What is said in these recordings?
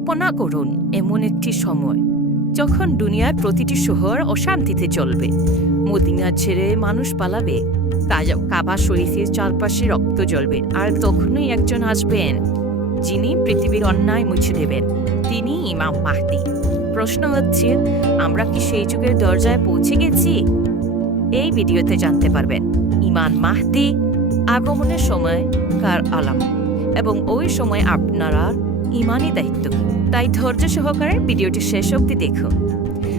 কল্পনা করুন, এমন একটি সময়, যখন দুনিয়ার প্রতিটি শহর অশান্তিতে চলবে। মদিনা ছেড়ে মানুষ পালাবে কাবা শরীফের চারপাশে রক্ত জ্বলবে, আর তখনই একজন আসবেন, যিনি পৃথিবীর অন্যায় মুছে দেবেন। তিনি ইমাম মাহদি। প্রশ্ন হচ্ছে, আমরা কি সেই যুগের দরজায় পৌঁছে গেছি? এই ভিডিওতে জানতে পারবেন ইমান মাহদি আগমনের সময় কার আলাম? এবং ওই সময় আপনারা ইমানই দায়িত্ব। তাই ধৈর্য সহকারে ভিডিওটি শেষ অবধি দেখুন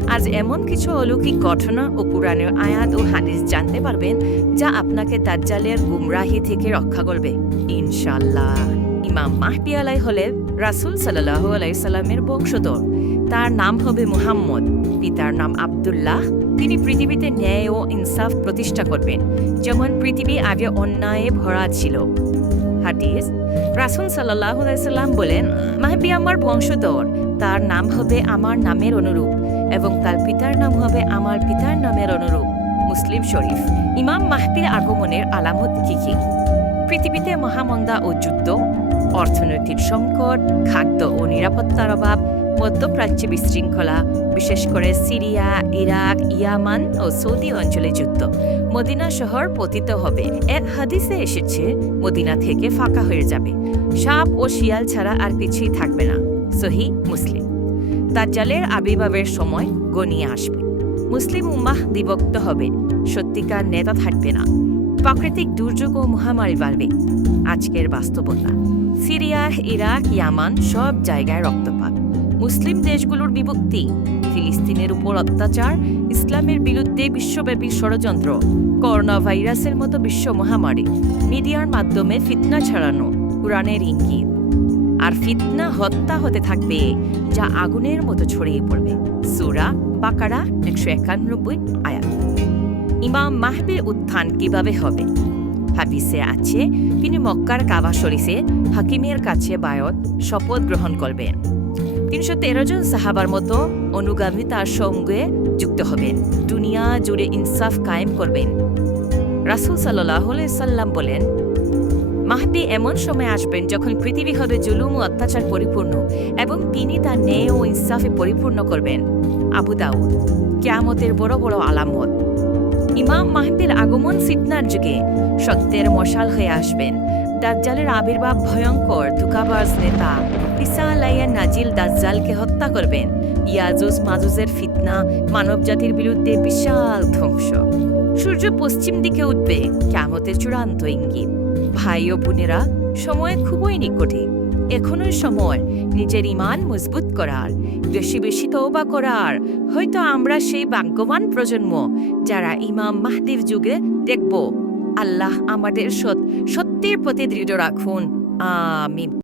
আজ এমন কিছু অলৌকিক ঘটনা ও পুরাণের আয়াত ও হাদিস জানতে পারবেন, যা আপনাকে দাজ্জালের গুমরাহি থেকে রক্ষা করবে। ইনশাল্লাহ ইমাম মাহদি আলাই হলে রাসূল সাল্লাহ আলাইসাল্লামের বংশধর। তার নাম হবে মুহাম্মদ। পিতার নাম আব্দুল্লাহ। তিনি পৃথিবীতে ন্যায় ও ইনসাফ প্রতিষ্ঠা করবেন যেমন পৃথিবী আগে অন্যায়ে ভরা ছিল। হাদিস। রাসুল সাল্লাহ বলেন, মাহবি আমার বংশধর, তার নাম হবে আমার নামের অনুরূপ এবং তার পিতার নাম হবে আমার পিতার নামের অনুরূপ। মুসলিম শরীফ, ইমাম মাহদির আগমনের আলামত কি কি? পৃথিবীতে মহামন্দা ও যুদ্ধ, অর্থনৈতিক সংকট, খাদ্য ও নিরাপত্তার অভাব মধ্যপ্রাচ্যে বিশৃঙ্খলা, বিশেষ করে সিরিয়া, ইরাক, ইয়ামান ও সৌদি অঞ্চলে যুদ্ধ মদিনা শহর পতিত হবে। এক হাদিসে এসেছে, মদিনা থেকে ফাঁকা হয়ে যাবে। সাপ ও শিয়াল ছাড়া আর কিছুই থাকবে না। সহি মুসলিম। দাজ্জালের আবির্ভাবের সময় গনিয়ে আসবে। মুসলিম উম্মাহ বিভক্ত হবে। সত্যিকার নেতা থাকবে না। প্রাকৃতিক দুর্যোগ ও মহামারী বাড়বে। আজকের বাস্তবতা। সিরিয়া, ইরাক, ইয়ামান সব জায়গায় রক্তপাত। মুসলিম দেশগুলোর বিভক্তি। ফিলিস্তিনের উপর অত্যাচার, ইসলামের বিরুদ্ধে বিশ্বব্যাপী ষড়যন্ত্র করোনা ভাইরাসের মতো বিশ্ব মহামারী, মিডিয়ার মাধ্যমে ফিতনা ছড়ানো, কোরআনের ইঙ্গিত। আর ফিতনা হত্যা হতে থাকবে, যা আগুনের মতো ছড়িয়ে পড়বে। সুরা বাকারা একশো একানব্বই আয়াত। ইমাম মাহবির উত্থান কীভাবে হবে? হাদিসে আছে, তিনি মক্কার কাবা শরীফে হাকিমের কাছে বায়ত, শপথ গ্রহণ করবেন। তিনশো তেরো জন সাহাবার মতো অনুগামী তার সঙ্গে যুক্ত হবেন। দুনিয়া জুড়ে ইনসাফ কায়েম করবেন। রাসুল সাল্লাহ সাল্লাম বলেন মাহদি এমন সময় আসবেন যখন পৃথিবী হবে জুলুম ও অত্যাচার পরিপূর্ণ এবং তিনি তার ন্যায় ও ইনসাফে পরিপূর্ণ করবেন। আবু দাউদ, কেয়ামতের বড় বড় আলামত। ইমাম মাহদির আগমন ফিতনার যুগে সত্যের মশাল হয়ে আসবেন। দাজ্জালের আবির্ভাব ভয়ঙ্কর দুকাবাজ নেতা। পিসা আলাইয়া নাজিল দাজ্জালকে হত্যা করবেন। ইয়াজুজ মাজুজের ফিতনা মানবজাতির বিরুদ্ধে বিশাল ধ্বংস। সূর্য পশ্চিম দিকে উঠবে কেমতের চূড়ান্ত ইঙ্গিত। ভাই ও বোনেরা, সময় খুবই নিকটে। এখনোই সময় নিজের ইমান মজবুত করার, বেশি বেশি তওবা করার। হয়তো আমরা সেই ভাগ্যবান প্রজন্ম যারা ইমাম মাহদির যুগে দেখব। আল্লাহ আমাদের সত্যের প্রতি দৃঢ় রাখুন। আমিন।